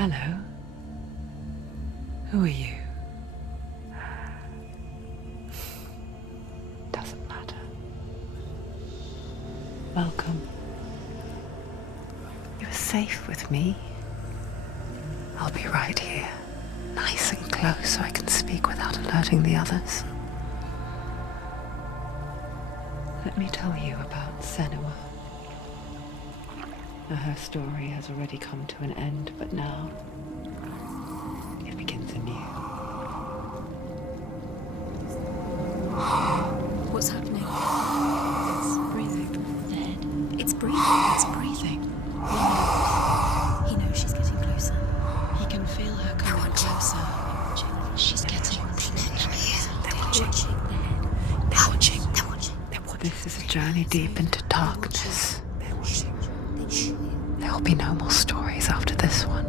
Hello. Who are you? Doesn't matter. Welcome. You're safe with me. I'll be right here, nice and close so I can speak without alerting the others. Let me tell you about Senua. Her story has already come to an end, but now it begins anew. What's happening? It's breathing. The head. It's breathing. It's breathing. He knows she's getting closer. He can feel her coming closer. She's getting closer. They're watching. The head. They're watching. This is a journey deep into darkness. They're watching. There will be no more stories after this one.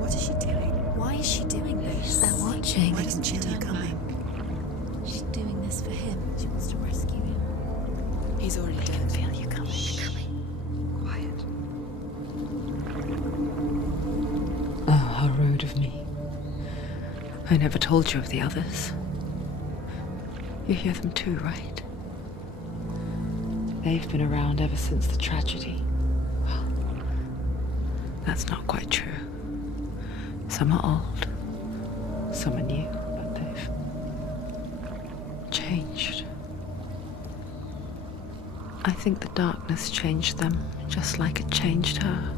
What is she doing? Why is she doing this? They're watching. Why doesn't she turn back? She's doing this for him. She wants to rescue him. He's already dead. I can feel you coming. Quiet. Oh, how rude of me. I never told you of the others. You hear them too, right? They've been around ever since the tragedy. Well, that's not quite true. Some are old, some are new, but they've changed. I think the darkness changed them, just like it changed her.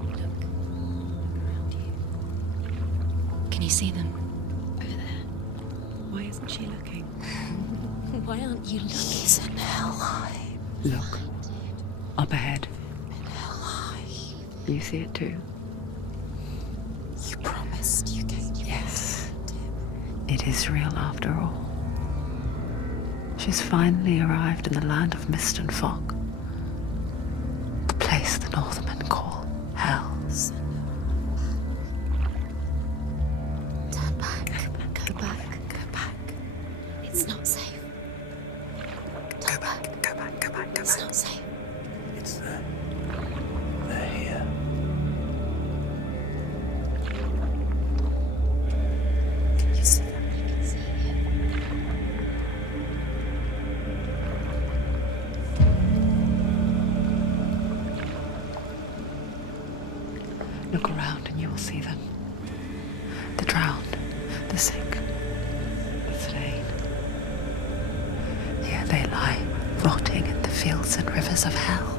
Look around you. Can you see them over there? Why isn't she looking? Why aren't you looking? He's in Helheim. Look, up ahead. In Helheim. You see it too? You promised you gave you Yes. It is real after all. She's finally arrived in the land of mist and fog. The place the Northmen call Hell. Turn back. Go back. Go back. It's not safe. Go back. Go back. Go back. Go It's back. not safe. It's there. They're here. You see them? I can see you. Look around and you will see them. The drowned, the sick, the slain. Here they lie, rotting in the fields and rivers of hell.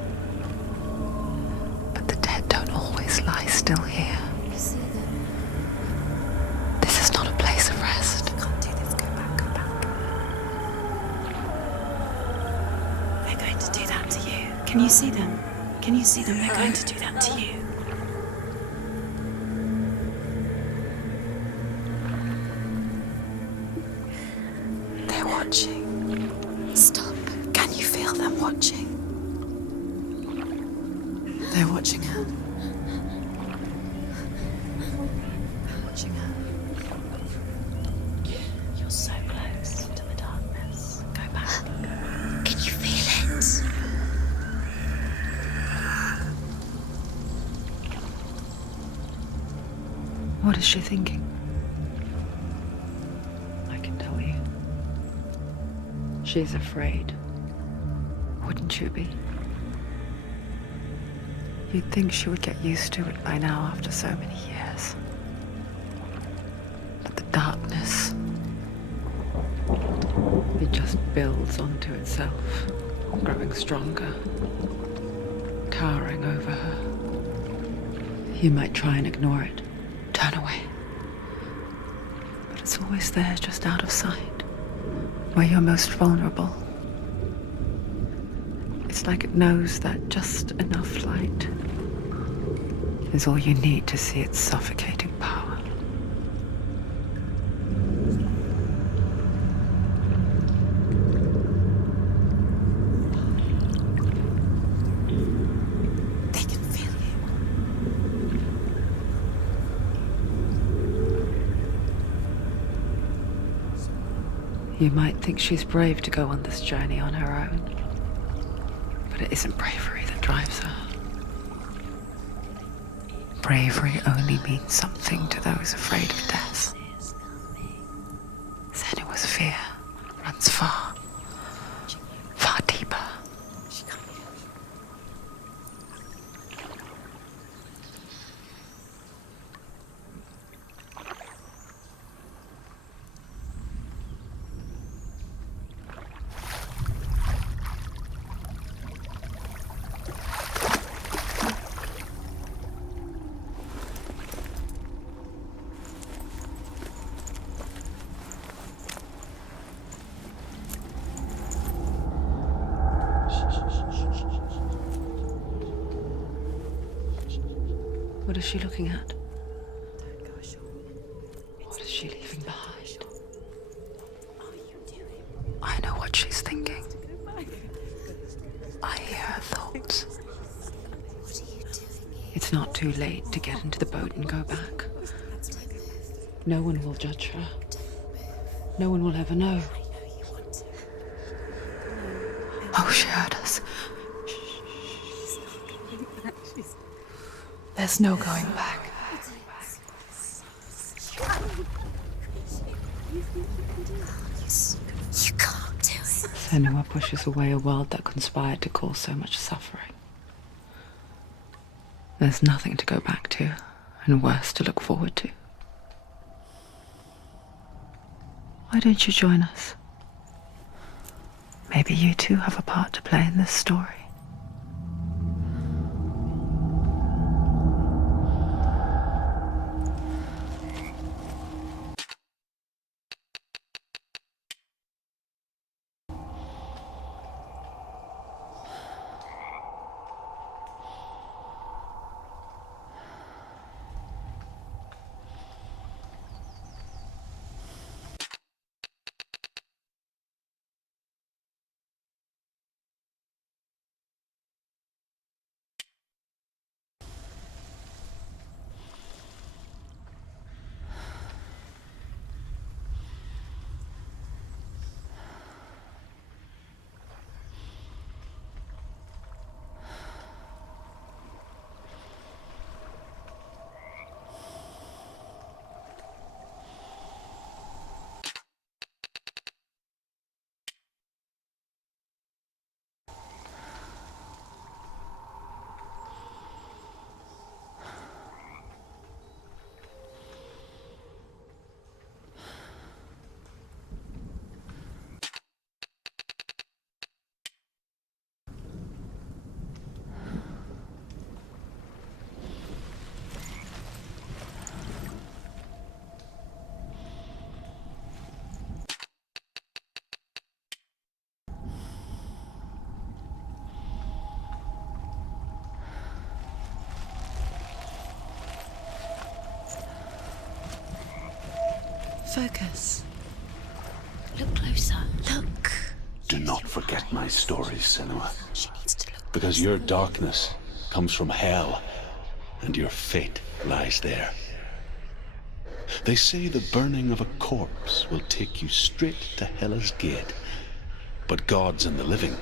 But the dead don't always lie still here. You see them. This is not a place of rest. You can't do this. Go back. Go back. They're going to do that to you. Can you see them? Can you see them? They're going to do that to you. They're watching. Stop. Can you feel them watching? They're watching her. They're watching her. You're so close to the darkness. Go back. Can you feel it? What is she thinking? I can tell you. She's afraid. Wouldn't you be? You'd think she would get used to it by now after so many years. But the darkness, it just builds onto itself, growing stronger, towering over her. You might try and ignore it, turn away. But it's always there, just out of sight, where you're most vulnerable. It's like it knows that just enough light is all you need to see its suffocating power. They can feel you. You might think she's brave to go on this journey on her own, but it isn't bravery that drives her. bravery only means something to those afraid of death. Senua's fear runs far, far deeper. What is she looking at? What is she leaving behind? I know what she's thinking. I hear her thoughts. It's not too late to get into the boat and go back. No one will judge her. No one will ever know. Oh, she heard us. There's no going back. You can't do it. Senua pushes away a world that conspired to cause so much suffering. There's nothing to go back to, and worse to look forward to. Why don't you join us? Maybe you too have a part to play in this story. Focus. Look closer. Look. Do not forget my stories, Senua. She needs to look. Because your darkness comes from hell, and your fate lies there. They say the burning of a corpse will take you straight to Hela's gate, but gods and the living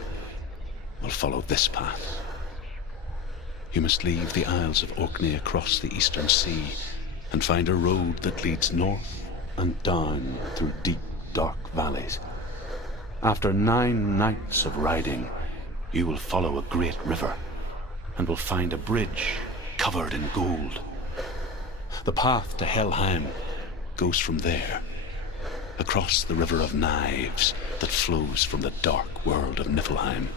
will follow this path. You must leave the Isles of Orkney across the eastern sea and find a road that leads north and down through deep, dark valleys. After 9 nights of riding, you will follow a great river and will find a bridge covered in gold. The path to Helheim goes from there, across the river of knives that flows from the dark world of Niflheim.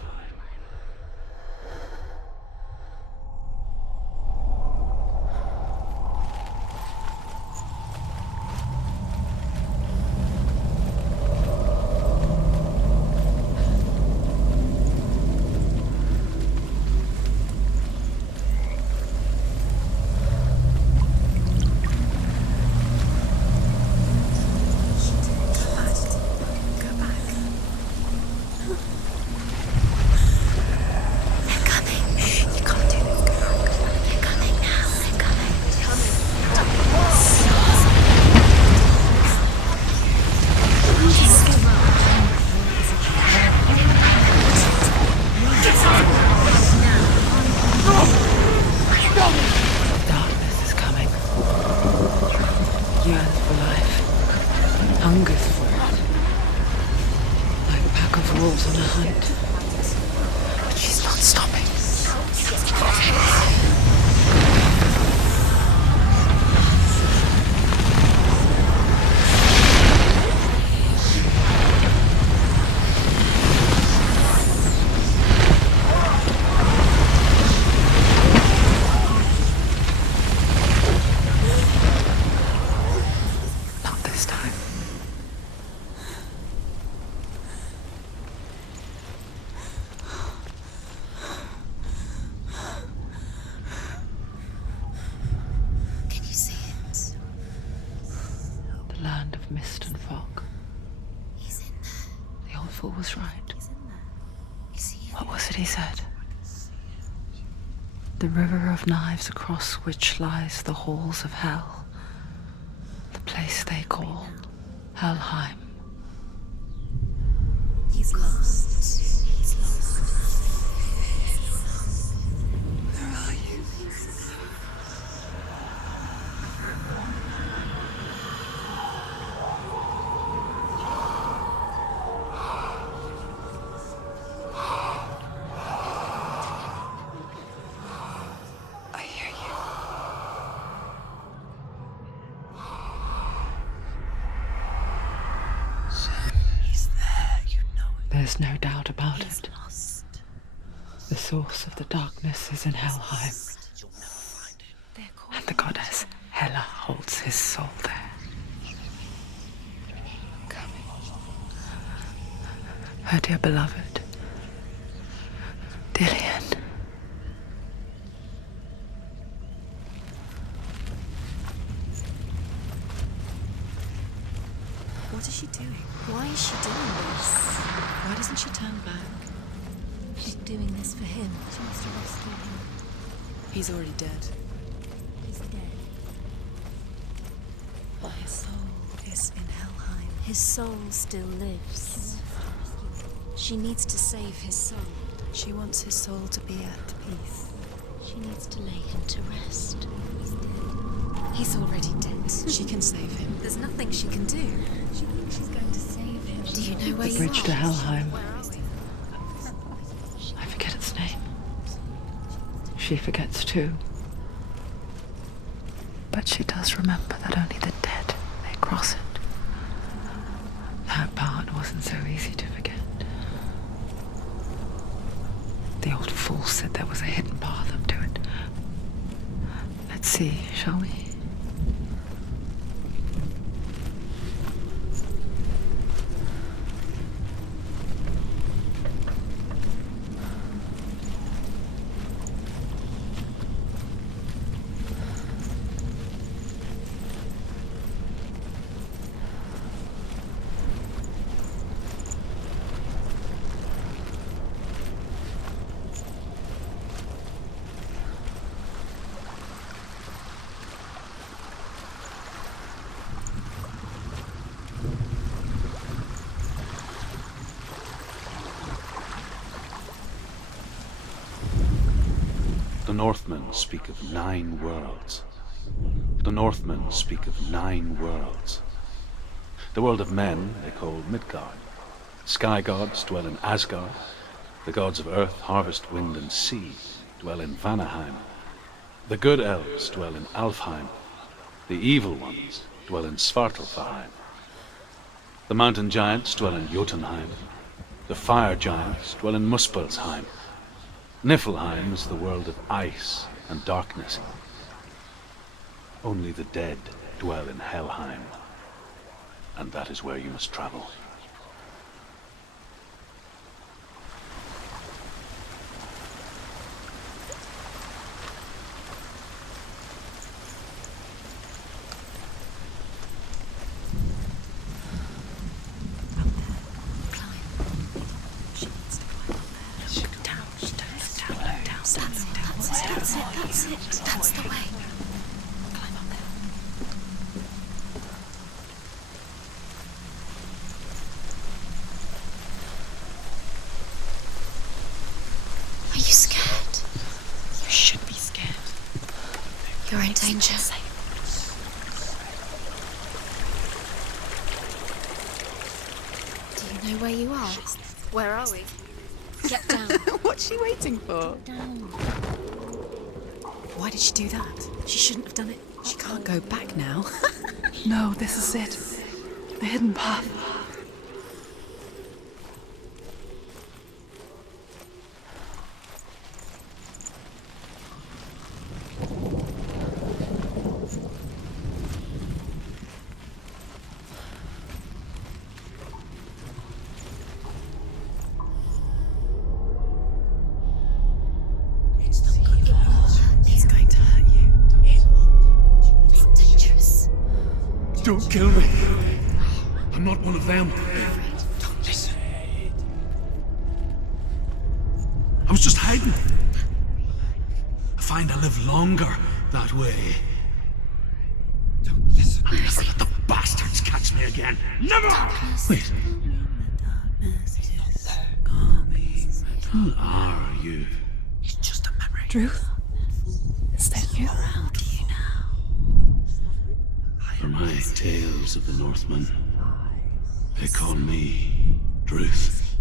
land of mist and fog. He's in there. The old fool was right. He's in there. Is he? What was it he said? The river of knives across which lies the halls of hell. The place they call Helheim. He's lost. He's lost. Where are you? I hear you. He's there, you know it. There's no doubt about He's it. lost. The source of the darkness is in Helheim, You'll never find him. They're called. and the goddess Hela holds his soul there. Her dear beloved, Dillian. What is she doing? Why is she doing this? Why doesn't she turn back? She's doing this for him. She wants to rescue him. He's already dead. He's dead. But his soul is in Helheim. His soul still lives. She needs to save his soul. She wants his soul to be at peace. She needs to lay him to rest. He's dead. He's already dead. She can save him. There's nothing she can do. She thinks she's going to save him. Do you know where The you bridge are? to Helheim. Where are we? I forget its name. She forgets too. But she does remember that only the dead may cross it. That part wasn't so easy to forget. The old fool said there was a hidden path up to it. Let's see, shall we? The Northmen speak of 9 worlds. The Northmen speak of 9 worlds. The world of men they call Midgard. Sky gods dwell in Asgard. The gods of earth, harvest, wind, and sea dwell in Vanaheim. The good elves dwell in Alfheim. The evil ones dwell in Svartalfheim. The mountain giants dwell in Jotunheim. The fire giants dwell in Muspelheim. Niflheim is the world of ice and darkness. Only the dead dwell in Helheim, and that is where you must travel. That's the way. Climb up there. Are you scared? You should be scared. You're in danger. Do you know where you are? Where are we? Get down. What's she waiting for? Down. Why did she do that? She shouldn't have done it. She can't go back now. No, this is it. The hidden path. It's going to hurt you. It's dangerous. Don't kill me. I'm not one of them. Don't listen. I was just hiding. I find I live longer that way. Don't listen. I'll never let the bastards catch me again. Never! Wait. Who are you? It's just a memory. Drew? Is that you? How do you now? For my tales of the Northmen, they call me Druth.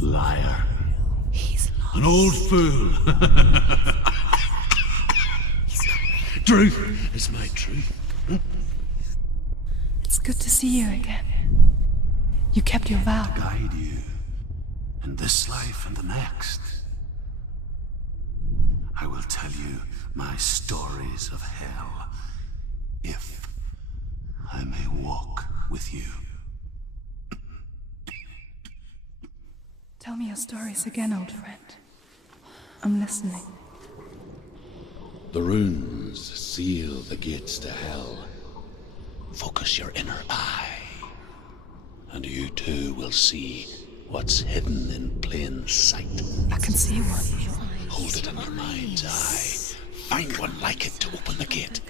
A liar. He's lost. An old fool. Truth is my truth. It's good to see you again. You kept your vow. Guide you in this life and the next. I will tell you my stories of hell, if I may walk with you. Tell me your stories again, old friend. I'm listening. The runes seal the gates to hell. Focus your inner eye, and you too will see what's hidden in plain sight. I can see one. Hold it in your mind's eye. Find one like it to open the gate.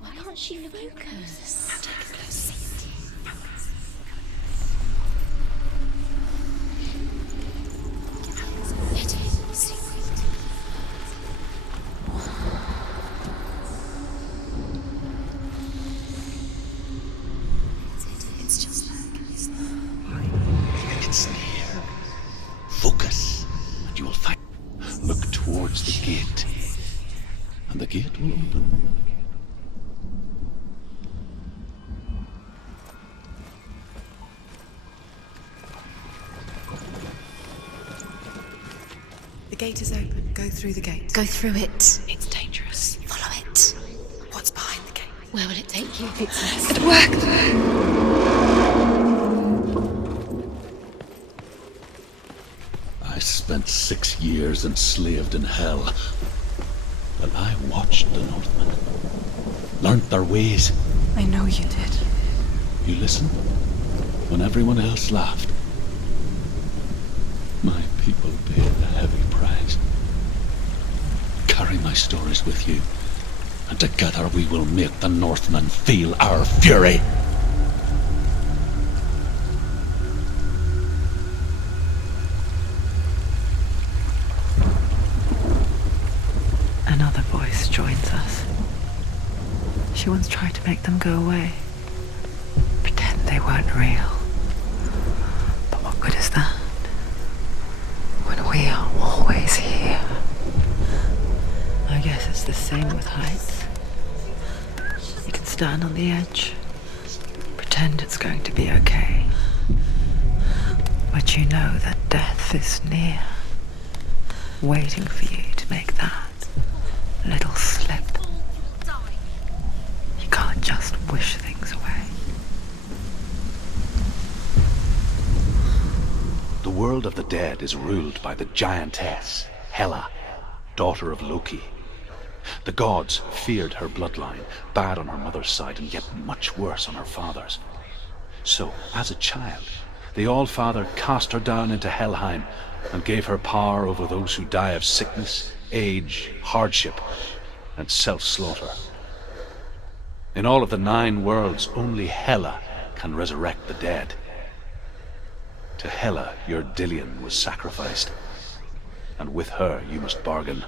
Why can't she focus? Now take a close seat. Let it see. It's just It's near. Focus, and you will find. Look towards the gate, and the gate will open. The gate is open. Go through the gate. Go through it. It's dangerous. Follow it. What's behind the gate? Where will it take you? It worked! I spent 6 years enslaved in hell. But I watched the Northmen, learnt their ways. I know you did. You listened when everyone else laughed. My people paid a heavy price. Carry my stories with you, and together we will make the Northmen feel our fury. Another voice joins us. She once tried to make them go away. Pretend they weren't real. But what good is that? When we are always here. I guess it's the same with heights. You can stand on the edge, pretend it's going to be okay. But you know that death is near, waiting for you to make that little slip. You can't just wish things away. The world of the dead is ruled by the giantess, Hela, daughter of Loki. The gods feared her bloodline, bad on her mother's side and yet much worse on her father's. So, as a child, the All-Father cast her down into Helheim and gave her power over those who die of sickness, age, hardship, and self-slaughter. In all of the 9 worlds, only Hela can resurrect the dead. To Hela, your Dillion was sacrificed, and with her you must bargain.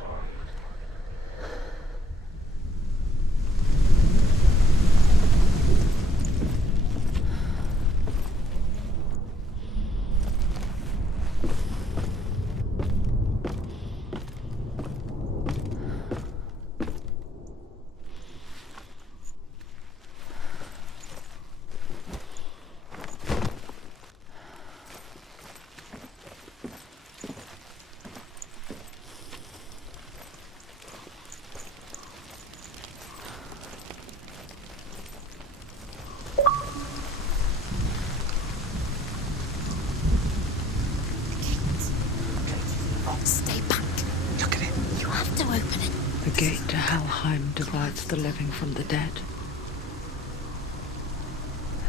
Stay back. Look at it. You have to open it. The gate to Helheim divides the living from the dead.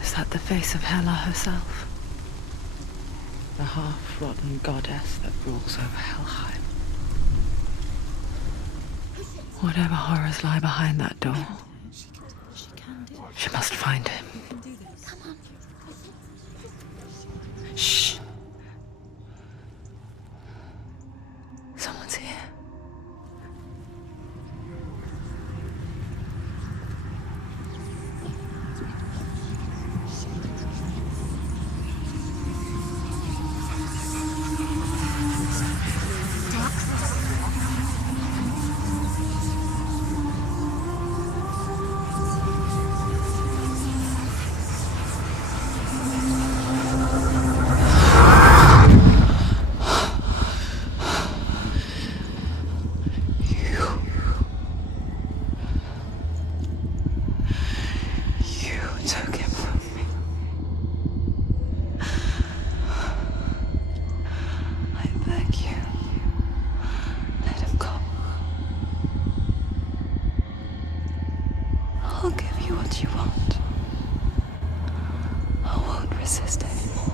Is that the face of Hela herself? The half-rotten goddess that rules over Helheim. Whatever horrors lie behind that door, she must find him. Shh. Someone's here. Took him from me. I beg you, let him go. I'll give you what you want. I won't resist anymore.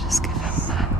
Just give him back.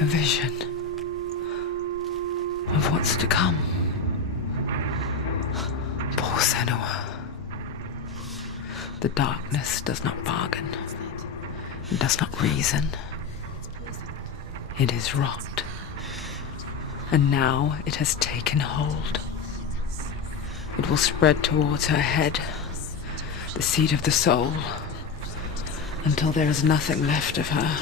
A vision of what's to come. Poor Senua. The darkness does not bargain. It does not reason. It is rot. And now it has taken hold. It will spread towards her head, the seat of the soul, until there is nothing left of her.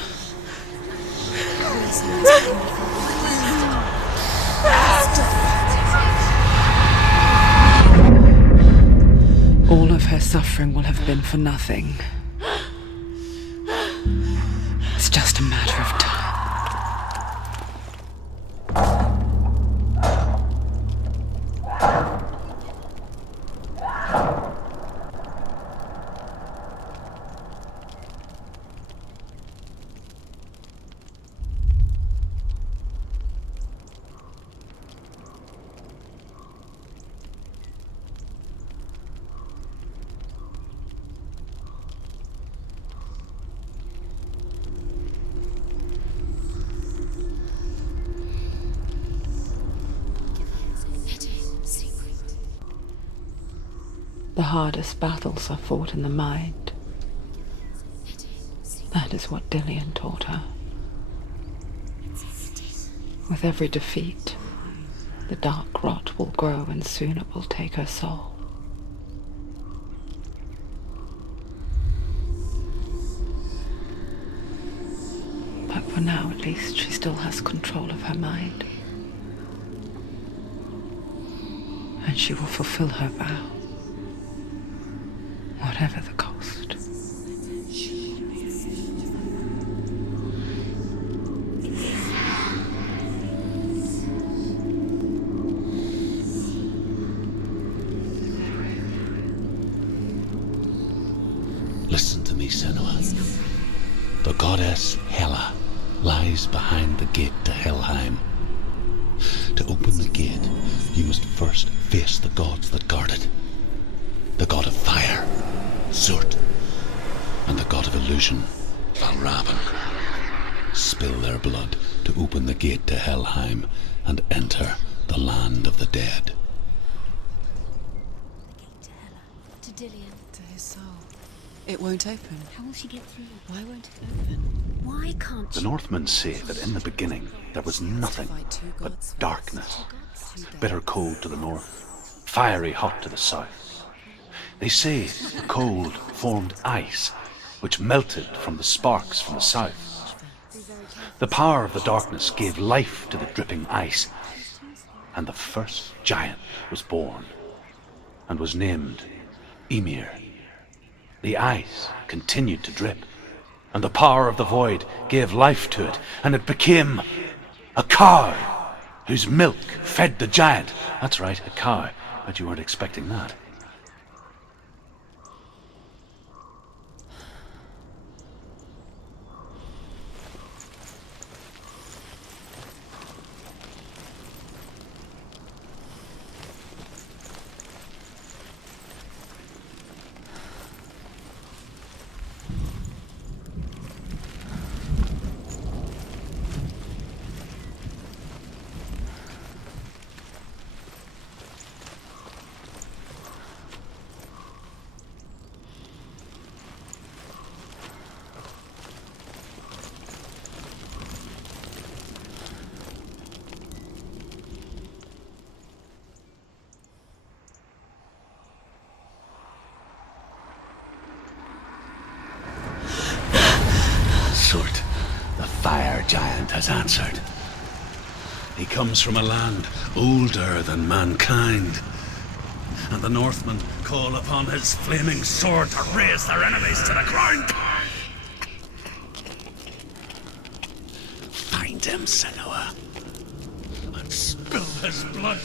All of her suffering will have been for nothing. It's just a matter of time. The hardest battles are fought in the mind. That is what Dillian taught her. With every defeat, the dark rot will grow and soon it will take her soul. But for now, at least, she still has control of her mind. And she will fulfill her vow, whatever the cost. Listen to me, Senua. The goddess Hela lies behind the gate to Helheim. To open the gate, you must first face the gods that guard it. The god of fire, Zurt, and the god of illusion, Valravan. Spill their blood to open the gate to Helheim and enter the land of the dead. To Hela. To Dillian. To his soul. It won't open. How will she get through? Why won't it open? Why can't The she? Northmen say that in the beginning there was nothing but darkness. Bitter cold to the north, fiery hot to the south. They say the cold formed ice, which melted from the sparks from the south. The power of the darkness gave life to the dripping ice, and the first giant was born, and was named Ymir. The ice continued to drip, and the power of the void gave life to it, and it became a cow, whose milk fed the giant. That's right, a cow. Bet you weren't expecting that. Zurt, the fire giant, has answered. He comes from a land older than mankind, and the Northmen call upon his flaming sword to raze their enemies to the ground. Find him, Senua, and spill his blood.